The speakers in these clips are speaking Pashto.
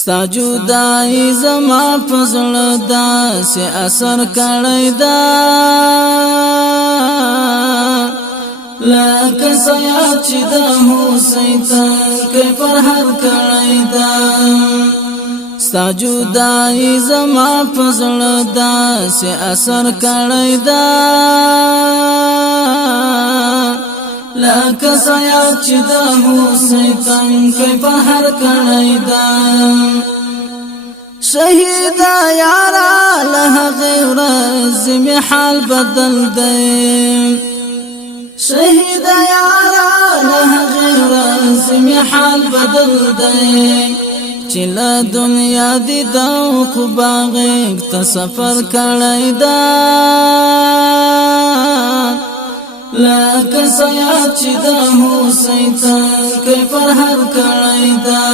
ستا جدائی زما پزړه داسې اثر کړی دا لکه سیاد چې د حسین تنګی پر هر کړی دا ستا جدائی زما پزړه داسې اثر کړی دا لکه سیاد چې د حسین تنګی په هر کړی دا شهید یارا له غیرت می حال بدل دی شهید یارا له غیرت می حال بدل دی چې له دنیا دی د باغ ته سفر کړی دا لکه سیاد چې د حسین تنګی پر هر کړی دا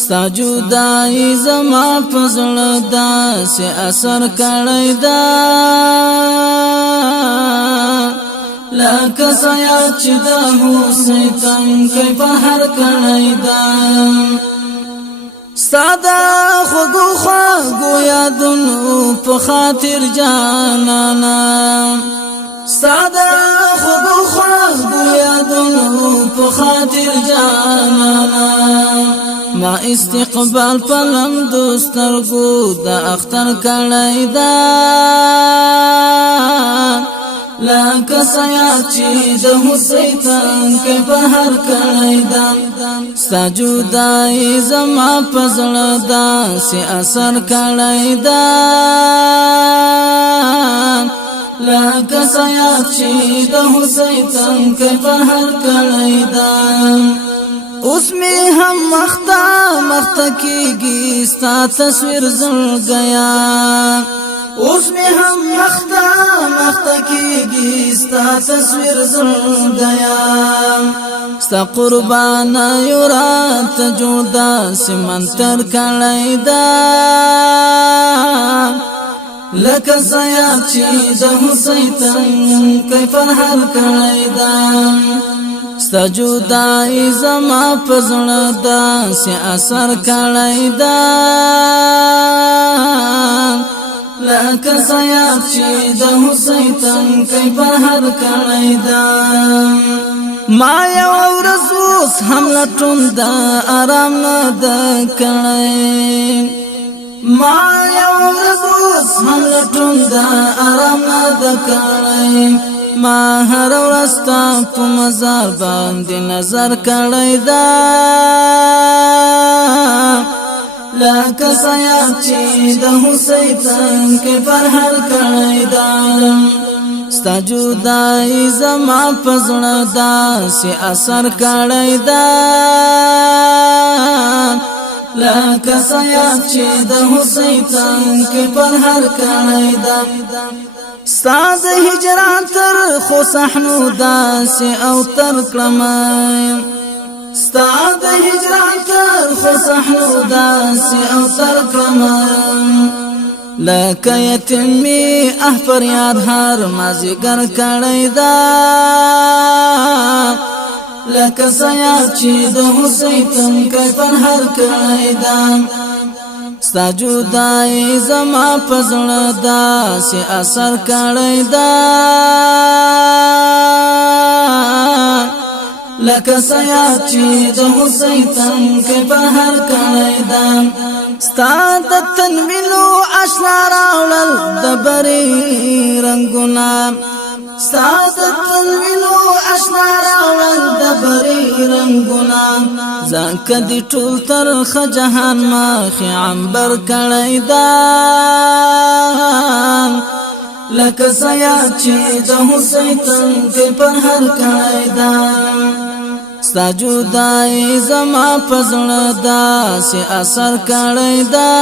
ستا جدائی زما پزړه داسې اثر کړی دا لکه سیاد چې د حسین تنګی په هر کړی دا ستا د خوږو خوږو یادونو په خاطر جانانا ستا د خوږو خوږو یادونو په خاطر جانانا ما استقبال پلم دوسترګو د اختر کړی دا لکه سیاد چې د حسین تنګی په هر کړی دا ستا جدائی زما پزړه داسې اثر کړی دا لکه سیاد چې د حسین تنګی په هر کړی دا اوس می هم مخته کیږي ستا تصویر زړ گیا اوس می هم مخته کیږي ستا تصویر زړ گیا ستا قربان یو رات جوړدا سمنتر کړی دا لکه سیاد چې د حسین تنګی پر هر کړی دا ستا جدائی زما پزړه داسې اثر کړی دا لکه سیاد چې د حسین تنګی په هر کړی دا ما یو ورځ اوس هم لټون د آرام نه ده کړی ما یو ورځ اوس هم لټون د آرام نه ده کړی ما هر ورځ ستا په مزار باندې نظر کړی دا لکه سیاد چې د حسین تنګی پر هر کړی دا ستا جدائی زما پزړه داسې اثر کړی دا لکه سیاد چې د حسین تنګی پر هر کړی دا ستا د هجران تر خو صحنو داسې او تر کړم ستا د هجران تر خو صحنو داسې او تر کړم لکه یتیمي فریاد هر مازیګر کړی دا لکه سیاد چې د حسین تنګی پر هر کړی دا ستا جدائی زما پزړه داسې اثر کړی دا لکه سیاد چې د حسین تنګی په هر کړی دا ستا د تنوینو اشنا راوړل د بري رنګونه ستا د تنوینو اشنا راوړل د بري رنګونه ځکه د ټول تر جهان مخې عنبر کړی دا لکه سیاد چې د حسین تنګی په هر کړی دا ستا جدائی زما پزړه داسې اثر کړی دا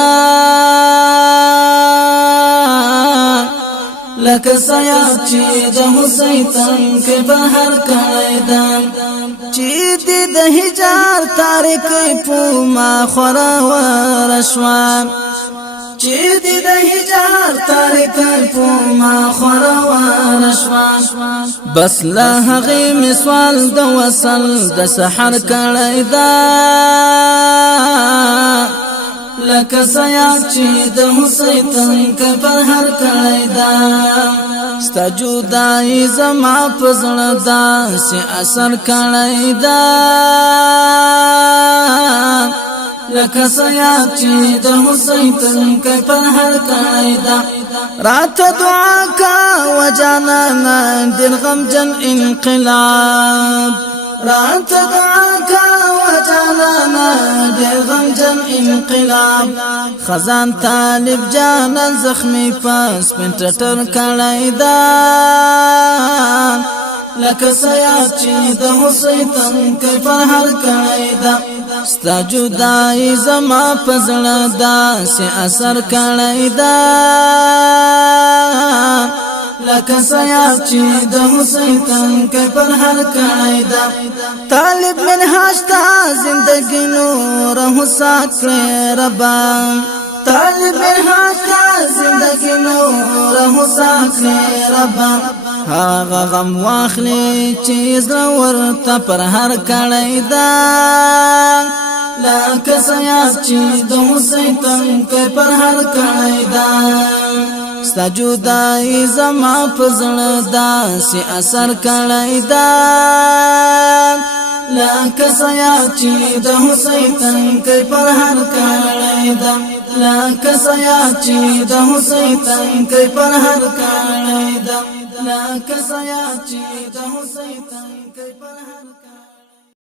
لکه سیاد چې د حسین تنګی په هر کړی دا چې د هجار تاریکۍ په ما خورا ورشوا چې د هجار تاریکۍ په ما خورا ورشوا بس لا هغې مسوال د وصل د سحر کړی دا لکه سیاد چې د حسین تنګ پر هر کړی دا ستا جدائی زما پزړه داسې اثر کړی دا لکه سیاد چې د حسین تنګ پر هر کړی دا رات دعا کا وجانانا دل غمجن انقلاب رات دعا کا وجانانا دل غمجن انقلاب خزان طالب جانا زخمی پاس پنٹر کڑائی دا لکه سیاد چې د حسین تنګ پر هر کړی دا ستا جدائی زما پزړه داسې اثر کړی دا لکه سیاد چې د حسین تنګ پر هر کړی دا طالب منهاج تا زندگی نور هوسا کړې ربا طالب منهاج تا زندگی نور هوسا کړې ربا هاغه غم واخلي چې زړه ورته پر هر کړی دا لکه سیاد چې د حسین تنګ پر هر کړی دا ستا جدائی زما پزړه داسې اثر کړی دا لکه سیاد چې د حسین تنګ پر هر کړی دا لکه سیاد چې د حسین تنګ پر هر کړی دا لکه سیاد چې د حسین تنګ پر هر